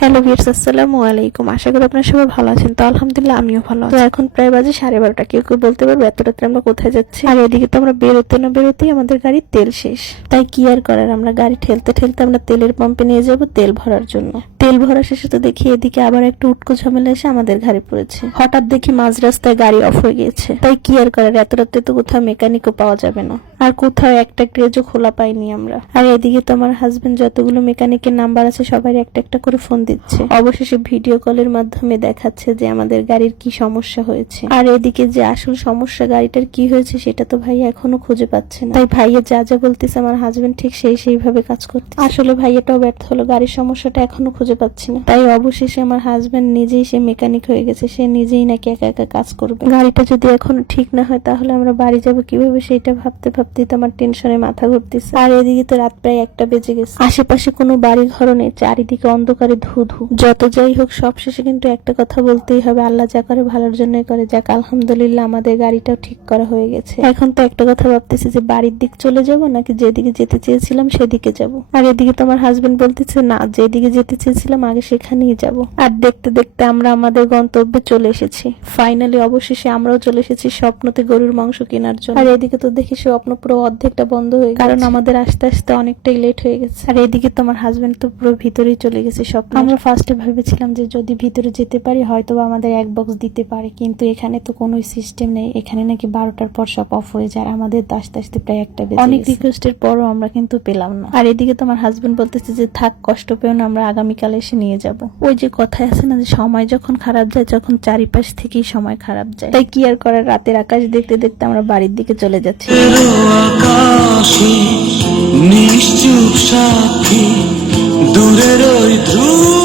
Hello viewers, আসসালামু আলাইকুম। আশা করি আপনারা সবাই ভালো আছেন। তো আলহামদুলিল্লাহ আমিও ভালো আছি। তো এখন প্রায় বাজে 12:30। কেউ কেউ বলতে পারবে এত রাতে আমরা কোথায় যাচ্ছি। আর এদিকে তো আমরা বেরোতে না বেরোতেই আমাদের গাড়ির তেল শেষ। তাই কি আর করার, আমরা গাড়ি ঠেলতে ঠেলতে আমরা তেলের পাম্পে নিয়ে যাব তেল ভরার জন্য। তেল ভরা শেষে তো দেখি এদিকে আবার একটা উটকো ঝামেলা এসে আমাদের ঘাড়ে পড়েছে। হঠাৎ দেখি মাঝ রাস্তায় গাড়ি অফ হয়ে গিয়েছে। তাই কি আর করার, এত রাতে তো কোথাও মেকানিকও পাওয়া যাবে না, আর কোথাও একটা গ্রেজও খোলা পাইনি আমরা। আর এদিকে তো আমার হাজবেন্ড যতগুলো মেকানিকের নাম্বার আছে সবাই একটা একটা করে ফোন দিচ্ছে। অবশেষে ভিডিও কলের মাধ্যমে দেখাচ্ছে যে আমাদের গাড়ির কি সমস্যা হয়েছে। আর এদিকে যে আসল সমস্যা গাড়িটার কি হয়েছে সেটা তো ভাইয়া এখনো খুঁজে পাচ্ছে না। তাই ভাইয়া যা যা বলতেছে আমার হাজবেন্ড ঠিক সেইভাবে কাজ করতে। আসলে ভাইয়াটাও ব্যর্থ হলো, গাড়ির সমস্যাটা এখনো খুঁজে পাচ্ছি না। তাই অবশেষে আমার হাজবেন্ড নিজেই সে মেকানিক হয়ে গেছে, সে নিজেই নাকি একা একা কাজ করবে। গাড়িটা যদি এখনো ঠিক না হয় তাহলে আমরা বাড়ি যাব কিভাবে সেটা ভাবতে ভাবতে তো আমার টেনশনে মাথা ঘুরতেছে। আর এদিকে তো রাত প্রায় 1টা বেজে গেছে, আশেপাশে কোনো বাড়ি ঘর নেই, চারিদিকে অন্ধকারে ধু ধু। যত যাই হোক সবশেষে কিন্তু একটা কথা বলতেই হবে, আল্লাহ যা করে ভালোর জন্যই করে। যাক আলহামদুলিল্লাহ আমাদের গাড়িটাও ঠিক করা হয়ে গেছে। এখন তো একটা কথা ভাবতেছি যে বাড়ির দিক চলে যাব নাকি যেদিকে যেতে চেয়েছিলাম সেদিকে যাব। আর এদিকে তো আমার হাজবেন্ড বলতেছে না, যেদিকে যেতে চেয়েছিলাম আগে সেখানেই যাব। আর দেখতে দেখতে আমরা আমাদের গন্তব্যে চলে এসেছি। ফাইনালি অবশেষে আমরাও চলে এসেছি স্বপ্নতে গরুর মাংস কেনার জন্য। আর এদিকে তো দেখি স্বপ্ন পুরো অর্ধেকটা বন্ধ হয়ে গেছে, কারণ আমাদের আস্তে আস্তে অনেকটাই লেট হয়ে গেছে। আর এদিকে তো আমার হাজবেন্ড তো পুরো ভিতরেই চলে গেছে স্বপ্ন। আমরা ফার্স্টে ভেবেছিলাম যে যদি ভিতরে যেতে পারি হয়তো আমাদের এক বক্স দিতে পারে, কিন্তু এখানে তো কোনো সিস্টেম নেই। এখানে নাকি 12টার পর সব অফ হয়ে যায়। আমাদের আস্তে আস্তে প্রায় 1টা বেজে গেছে। অনেক রিকোয়েস্টের পরও আমরা কিন্তু পেলাম না। আর এদিকে তো আমার হাজবেন্ড বলতেছে যে থাক, কষ্ট পেও না, আমরা আগামীকাল এসে নিয়ে যাব। ওই যে কথায় আছে না যে সময় যখন খারাপ যায় তখন চারিপাশ থেকেই সময় খারাপ যায়। তাই কি আর করার, রাতের আকাশ দেখতে দেখতে আমরা বাড়ির দিকে চলে যাচ্ছি। নিশ্চুপ সাক্ষী দূরের ওই ধ্রুব